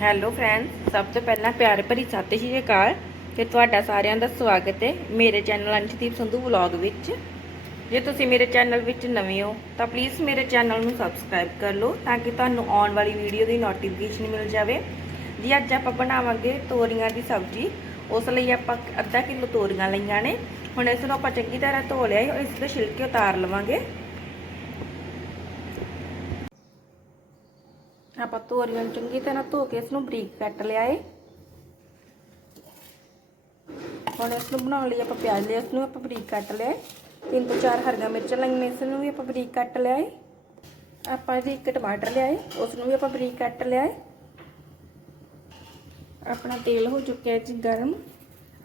Hello friends ਸਭ ਤੋਂ ਪਹਿਲਾਂ ਪਿਆਰ ਭਰੀ ਸਤਿ ਸ਼੍ਰੀ ਅਕਾਲ ਤੇ ਤੁਹਾਡਾ ਸਾਰਿਆਂ ਦਾ ਸਵਾਗਤ ਹੈ ਮੇਰੇ ਚੈਨਲ ਅੰਸ਼ਦੀਪ ਸੰਧੂ ਵਲੌਗ ਵਿੱਚ। ਜੇ ਤੁਸੀਂ ਮੇਰੇ ਚੈਨਲ ਵਿੱਚ ਨਵੇਂ ਹੋ ਤਾਂ ਪਲੀਜ਼ ਮੇਰੇ ਚੈਨਲ ਨੂੰ ਸਬਸਕ੍ਰਾਈਬ ਕਰ ਲਓ ਤਾਂ ਕਿ ਤੁਹਾਨੂੰ ਆਉਣ ਵਾਲੀ ਵੀਡੀਓ ਦੀ ਨੋਟੀਫਿਕੇਸ਼ਨ ਮਿਲ ਜਾਵੇ। ਜੀ ਅੱਜ ਆਪਾਂ ਬਣਾਵਾਂਗੇ ਤੋਰੀਆਂ ਦੀ ਸਬਜ਼ੀ। ਉਸ ਲਈ ਆਪਾਂ ਅੱਧਾ ਕਿਲੋ ਤੋਰੀਆਂ ਲਈਆਂ ਨੇ। ਹੁਣ ਇਸ ਨੂੰ ਆਪਾਂ ਚੰਗੀ ਤਰ੍ਹਾਂ ਧੋ ਲਿਆ ਹੈ, ਇਸ ਦੇ ਛਿਲਕੇ ਉਤਾਰ ਲਵਾਂਗੇ। ਆਪਾਂ ਤੋਰੀਆਂ ਨੂੰ ਚੰਗੀ ਤਰ੍ਹਾਂ ਧੋ ਕੇ ਇਸ ਨੂੰ ਬਰੀਕ ਕੱਟ ਲਿਆ ਏ ਹੁਣ ਇਸ ਨੂੰ ਬਣਾਉਣ ਲਈ ਆਪਾਂ ਪਿਆਜ਼ ਲਿਆ ਇਸ ਨੂੰ ਆਪਾਂ ਬਰੀਕ ਕੱਟ ਲਿਆ ਏ ਤਿੰਨ ਤੋਂ ਚਾਰ ਹਰੀਆਂ ਮਿਰਚਾਂ ਲਈਆਂ ਨੇ ਇਸ ਨੂੰ ਵੀ ਆਪਾਂ ਬਰੀਕ ਕੱਟ ਲਿਆ ਏ ਆਪਾਂ ਜੀ ਇੱਕ ਟਮਾਟਰ ਲਿਆ ਏ ਉਸ ਨੂੰ ਵੀ ਆਪਾਂ ਬਰੀਕ ਕੱਟ ਲਿਆ ਏ ਆਪਣਾ ਤੇਲ ਹੋ ਚੁੱਕਿਆ ਜੀ ਗਰਮ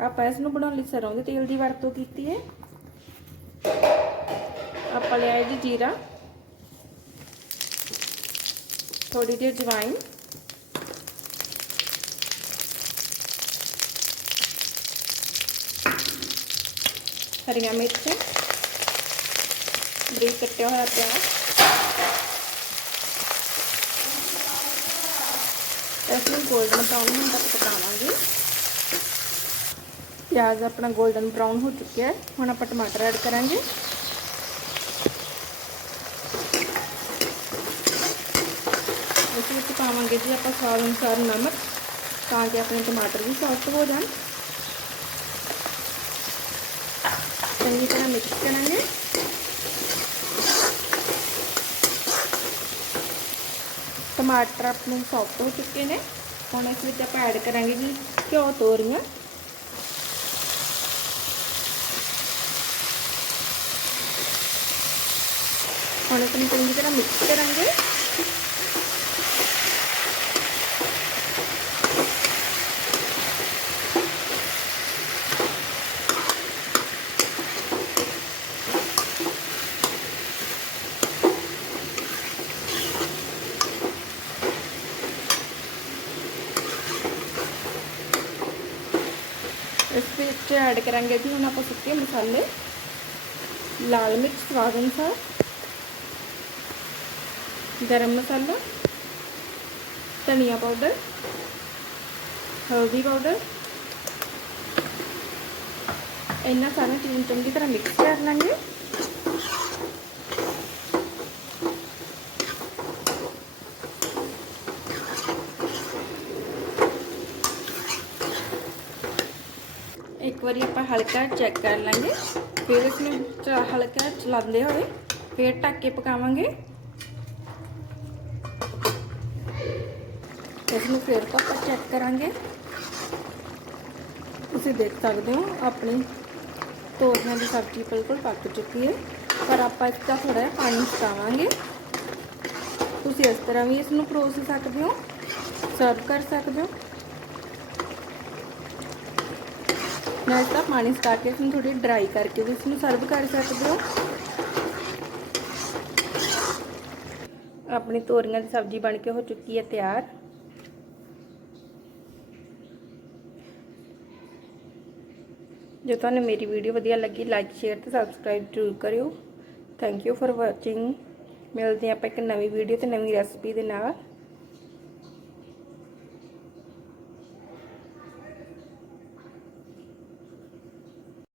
ਆਪਾਂ ਇਸ ਨੂੰ ਬਣਾਉਣ ਲਈ ਸਰੋਂ ਦੇ ਤੇਲ ਦੀ ਵਰਤੋਂ ਕੀਤੀ ਹੈ ਆਪਾਂ ਲਿਆ ਜੀ ਜੀਰਾ थोड़ी देर जवाइन हरिया मिर्च। ब्रीक कटे हुआ प्याज। गोल्डन ब्राउन तक पकावे प्याज अपना गोल्डन ब्राउन हो चुका है। हम आप टमाटर ऐड करेंगे। ਇਸ ਵਿੱਚ ਪਾਵਾਂਗੇ ਜੀ ਆਪਾਂ ਸਵਾਦ ਅਨੁਸਾਰ ਨਮਕ ਤਾਂ ਕਿ ਆਪਣੇ ਟਮਾਟਰ ਵੀ ਸੌਫਟ ਹੋ ਜਾਣ ਚੰਗੀ ਤਰ੍ਹਾਂ ਮਿਕਸ ਕਰਾਂਗੇ ਟਮਾਟਰ ਆਪਣੇ ਸੌਫਟ ਹੋ ਚੁੱਕੇ ਨੇ ਹੁਣ ਇਸ ਵਿੱਚ ਆਪਾਂ ਐਡ ਕਰਾਂਗੇ ਜੀ ਘਿਓ ਤੋਰੀਆਂ ਹੁਣ ਇਸ ਨੂੰ ਚੰਗੀ ਤਰ੍ਹਾਂ ਮਿਕਸ ਕਰਾਂਗੇ ਇਸ ਵਿੱਚ ਐਡ ਕਰਾਂਗੇ ਜੀ ਹੁਣ ਆਪਾਂ ਸੁੱਕੇ ਮਸਾਲੇ। ਲਾਲ ਮਿਰਚ, ਸਵਾਦ ਅਨੁਸਾਰ। ਗਰਮ ਮਸਾਲਾ। ਧਨੀਆ ਪਾਊਡਰ ਹਲਦੀ ਪਾਊਡਰ ਇਹਨਾਂ ਸਾਰੀਆਂ ਚੀਜ਼ਾਂ ਨੂੰ ਚੰਗੀ ਤਰ੍ਹਾਂ ਮਿਕਸ ਕਰ ਲਾਂਗੇ। ਇੱਕ ਵਾਰੀ ਆਪਾਂ ਹਲਕਾ ਚੈੱਕ ਕਰ ਲਾਂਗੇ। ਫਿਰ ਇਸ ਨੂੰ ਹਲਕਾ ਚਲਾਉਂਦੇ ਹੋਏ ਫਿਰ ਢੱਕ ਕੇ ਪਕਾਵਾਂਗੇ। ਇਸ ਨੂੰ ਫਿਰ ਤੋਂ ਆਪਾਂ ਚੈੱਕ ਕਰਾਂਗੇ। ਤੁਸੀਂ ਦੇਖ ਸਕਦੇ ਹੋ, ਆਪਣੀ ਤੋਰੀਆਂ ਦੀ ਸਬਜ਼ੀ ਬਿਲਕੁਲ ਪੱਕ ਚੁੱਕੀ ਹੈ। ਪਰ ਆਪਾਂ ਇਸ ਦਾ ਥੋੜਾ ਜਿਹਾ ਪਾਣੀ ਸੁਕਾਵਾਂਗੇ ਤੁਸੀਂ ਇਸ ਤਰ੍ਹਾਂ ਵੀ ਇਸ ਨੂੰ ਪਰੋਸ ਸਕਦੇ ਹੋ, ਸਰਵ ਕਰ ਸਕਦੇ ਹੋ। मैं इसका पानी सका के इसमें थोड़ी ड्राई करके भी इसमें सर्व कर सकते हो। अपनी तोरिया की सब्ज़ी बन के हो चुकी है तैयार। जो थानू मेरी वीडियो वजिए लगी लाइक शेयर तो सबसक्राइब ज़रूर करो थैंक यू फॉर वॉचिंग मिलते हैं आप एक नवी वीडियो तो नवी रेसिपी के नाल।